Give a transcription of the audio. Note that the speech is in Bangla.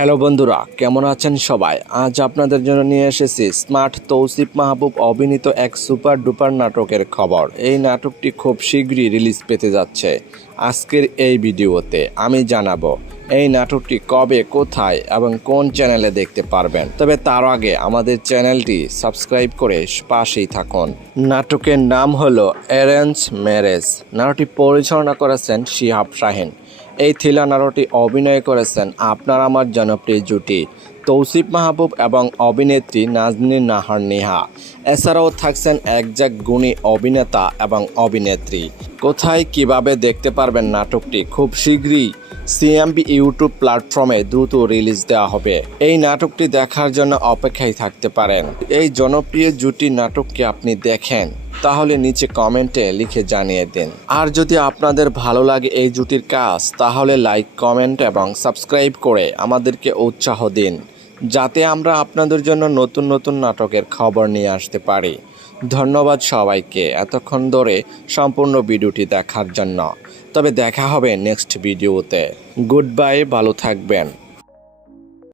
হ্যালো বন্ধুরা, কেমন আছেন সবাই? আজ আপনাদের জন্য নিয়ে এসেছি স্মার্ট তৌসিফ মাহবুব অভিনীত এক সুপার ডুপার নাটকের খবর। এই নাটকটি খুব শীঘ্রই রিলিজ পেতে যাচ্ছে আজকের এই ভিডিওতে। আমি জানাব, এই নাটকটি কবে, কোথায় এবং কোন চ্যানেলে দেখতে পারবেন? তবে তার আগে আমাদের চ্যানেলটি সাবস্ক্রাইব করে পাশেই থাকুন। নাটকের নাম হলো অ্যারেঞ্জ ম্যারেজ। নাটকটি পরিচালনা করেছেন শিহাব শাহিন। এই থ্রিলার নাটকটি অভিনয় করেছেন আপনার আমার জনপ্রিয় জুটি তৌসিফ মাহবুব এবং অভিনেত্রী নাজনী নাহার নেহা। এছাড়াও থাকছেন একজাক গুণী অভিনেতা এবং অভিনেত্রী। কোথায়, কীভাবে দেখতে পারবেন নাটকটি? খুব শীঘ্রই সিএমবি ইউটিউব প্ল্যাটফর্মে দ্রুত রিলিজ দেওয়া হবে। এই নাটকটি দেখার জন্য অপেক্ষায় থাকতে পারেন। এই জনপ্রিয় জুটি নাটককে আপনি দেখেন। তাহলে নিচে কমেন্টে লিখে জানিয়ে দিন। আর যদি আপনাদের ভালো লাগে এই জুটির কাজ, তাহলে লাইক, কমেন্ট এবং সাবস্ক্রাইব করে আমাদেরকে উৎসাহ দিন, যাতে আমরা আপনাদের জন্য নতুন নতুন নাটকের খবর নিয়ে আসতে পারি। ধন্যবাদ সবাইকে এতক্ষণ ধরে সম্পূর্ণ ভিডিওটি দেখার জন্য। তবে দেখা হবে নেক্সট ভিডিওতে। গুড বাই, ভালো থাকবেন।